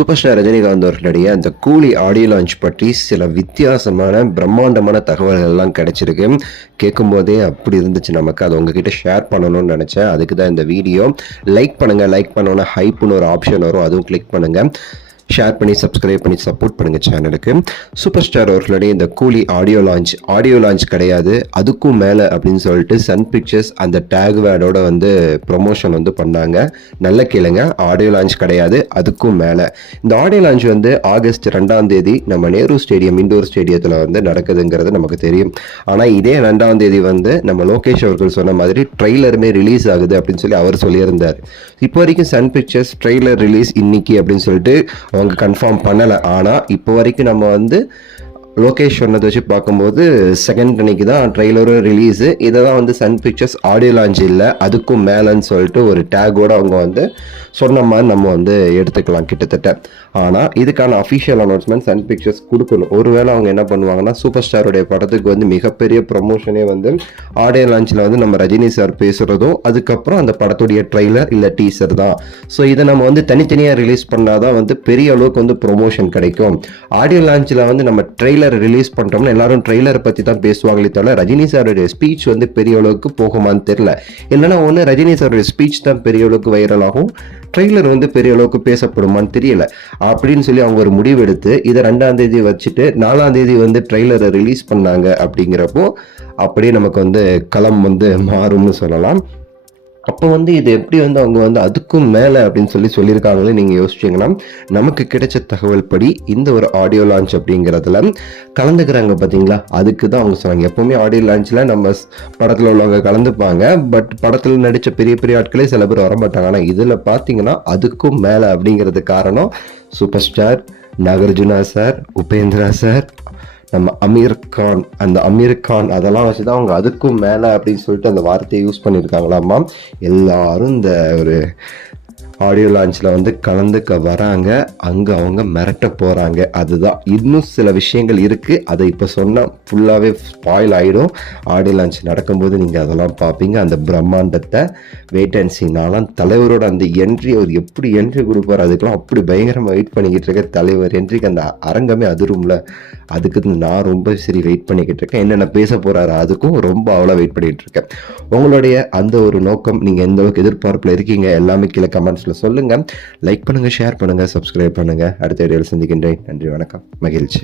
Super star Rajinikanth அவர்களுடைய அந்த கூலி ஆடியோ லான்ச் பற்றி சில வித்தியாசமான பிரம்மாண்டமான தகவல்கள் எல்லாம் கிடைச்சிருக்கு. கேட்கும் போதே அப்படி இருந்துச்சு நமக்கு. அது உங்ககிட்ட ஷேர் பண்ணணும்னு நினைச்சேன். அதுக்கு தான் இந்த வீடியோ. லைக் பண்ணுங்க. லைக் பண்ணோன்னா ஹைப்னு ஒரு ஆப்ஷன் வரும், அதுவும் கிளிக் பண்ணுங்க. ஷேர் பண்ணி சப்ஸ்கிரைப் பண்ணி சப்போர்ட் பண்ணுங்கள் சேனலுக்கு. சூப்பர் ஸ்டார் அவர்களுடைய இந்த கூலி ஆடியோ லான்ச் கிடையாது, அதுக்கும் மேலே அப்படின்னு சொல்லிட்டு சன் பிக்சர்ஸ் அந்த டேக் வேர்டோட வந்து ப்ரொமோஷன் வந்து பண்ணாங்க. நல்ல கேளுங்க, ஆடியோ லான்ச் கிடையாது, அதுக்கும் மேலே. இந்த ஆடியோ லான்ச் வந்து ஆகஸ்ட் 2ஆம் தேதி நம்ம நேரு ஸ்டேடியம் இண்டோர் ஸ்டேடியத்தில் வந்து நடக்குதுங்கிறது நமக்கு தெரியும். ஆனால் இதே 2ஆம் தேதி வந்து நம்ம லோகேஷ் அவர்கள் சொன்ன மாதிரி ட்ரெய்லருமே ரிலீஸ் ஆகுது அப்படின்னு சொல்லி அவர் சொல்லியிருந்தார். இப்போ வரைக்கும் சன் பிக்சர்ஸ் ட்ரெய்லர் ரிலீஸ் இன்னைக்கு அப்படின்னு சொல்லிட்டு அவங்க கன்ஃபார்ம் பண்ணலை. ஆனால் இப்போ வரைக்கும் நம்ம வந்து லோகேஷ் சொன்னதை வச்சு பார்க்கும்போது செகண்ட் அன்னைக்கு தான் ட்ரெய்லரும் ரிலீஸு. இதை தான் வந்து சன் பிக்சர்ஸ் ஆடியோ லான்ச் இல்லை, அதுக்கும் மேலேன்னு சொல்லிட்டு ஒரு டேக்கோடு அவங்க வந்து சொன்ன மாதிரி நம்ம வந்து எடுத்துக்கலாம் கிட்டத்தட்ட. ஆனால் இதுக்கான அஃபிஷியல் அனௌன்ஸ்மெண்ட் சன் பிக்சர்ஸ் கொடுக்கணும். ஒருவேளை அவங்க என்ன பண்ணுவாங்கன்னா, சூப்பர் ஸ்டாருடைய படத்துக்கு வந்து மிகப்பெரிய ப்ரொமோஷனே வந்து ஆடியோ லான்ச்சில் வந்து நம்ம ரஜினி சார் பேசுகிறதும் அதுக்கப்புறம் அந்த படத்துடைய ட்ரெய்லர் இல்லை டீசர் தான். ஸோ இதை நம்ம வந்து தனித்தனியாக ரிலீஸ் பண்ணாதான் வந்து பெரிய அளவுக்கு வந்து ப்ரொமோஷன் கிடைக்கும். ஆடியோ லான்ச்சில் வந்து நம்ம ட்ரெய்லர் ரிலீஸ் பண்ணுறோம்னா எல்லாரும் ட்ரெய்லரை பற்றி தான் பேசுவாங்களே தவிர ரஜினி சாருடைய ஸ்பீச் வந்து பெரிய அளவுக்கு போகுமான்னு தெரியல. இல்லைன்னா ஒன்று ரஜினி சாருடைய ஸ்பீச் தான் பெரிய அளவுக்கு வைரல் ஆகும், ட்ரெய்லர் வந்து பெரிய அளவுக்கு பேசப்படுமான்னு தெரியல. அப்படின்னு சொல்லி அவங்க ஒரு முடிவு எடுத்து இதை 2ஆம் தேதி வச்சுட்டு 4ஆம் தேதி வந்து ட்ரெய்லரை ரிலீஸ் பண்ணாங்க. அப்படிங்கிறப்போ அப்படியே நமக்கு வந்து களம் வந்து மாறும்னு சொல்லலாம். அப்போ வந்து இது எப்படி வந்து அவங்க வந்து அதுக்கும் மேலே அப்படின்னு சொல்லியிருக்காங்களே நீங்கள் யோசிச்சிங்கன்னா, நமக்கு கிடைச்ச தகவல் படி இந்த ஒரு ஆடியோ லான்ச் அப்படிங்கிறதுல கலந்துக்கிறாங்க பார்த்தீங்களா, அதுக்கு தான் அவங்க சொன்னாங்க. எப்போவுமே ஆடியோ லான்ச்சில் நம்ம படத்தில் உள்ளவங்க கலந்துப்பாங்க, பட் படத்தில் நடித்த பெரிய பெரிய ஆட்களே சில பேர் வரமாட்டாங்க. ஆனால் இதில் பார்த்தீங்கன்னா அதுக்கும் மேலே அப்படிங்கிறது காரணம் super star, Nagarjuna sir, Upendra sir, நம்ம அமீர் கான், அந்த அமீர் கான் அதெல்லாம் வச்சு தான் அவங்க அதுக்கும் மேலே அப்படின்னு சொல்லிட்டு அந்த வார்த்தையை யூஸ் பண்ணியிருக்காங்களாமா. எல்லாரும் இந்த ஒரு ஆடியோ லான்ச்சில் வந்து கலந்துக்க வராங்க, அங்கே அவங்க மிரட்ட போகிறாங்க. அதுதான் இன்னும் சில விஷயங்கள் இருக்குது, அதை இப்போ சொன்னால் ஃபுல்லாகவே ஸ்பாயில் ஆகிடும். ஆடியோ லான்ச் நடக்கும்போது நீங்கள் அதெல்லாம் பார்ப்பீங்க, அந்த பிரம்மாண்டத்தை. வெயிட் அண்ட் சீ. நான்லாம் தலைவரோட அந்த என்ட்ரி, அவர் எப்படி என்ட்ரி கொடுப்பார் அதுக்கெல்லாம் அப்படி பயங்கரமாக வெயிட் பண்ணிக்கிட்டு இருக்கேன். தலைவர் என்ட்ரிக்கு அந்த அரங்கமே அதிரும்ல, அதுக்கு நான் ரொம்ப சரி வெயிட் பண்ணிக்கிட்டு இருக்கேன். என்னென்ன பேச போகிறாரு அதுக்கும் ரொம்ப அவ்வளோ வெயிட் பண்ணிக்கிட்டு இருக்கேன். உங்களுடைய அந்த ஒரு நோக்கம், நீங்கள் எந்த அளவுக்கு எதிர்பார்ப்பில் இருக்கீங்க எல்லாமே கீழே கமெண்ட்ஸில் சொல்லுங்க. லைக் பண்ணுங்க, ஷேர் பண்ணுங்க, சப்ஸ்கிரைப் பண்ணுங்க. அடுத்த வீடியோவில் சந்திக்கின்றேன். நன்றி, வணக்கம், மகிழ்ச்சி.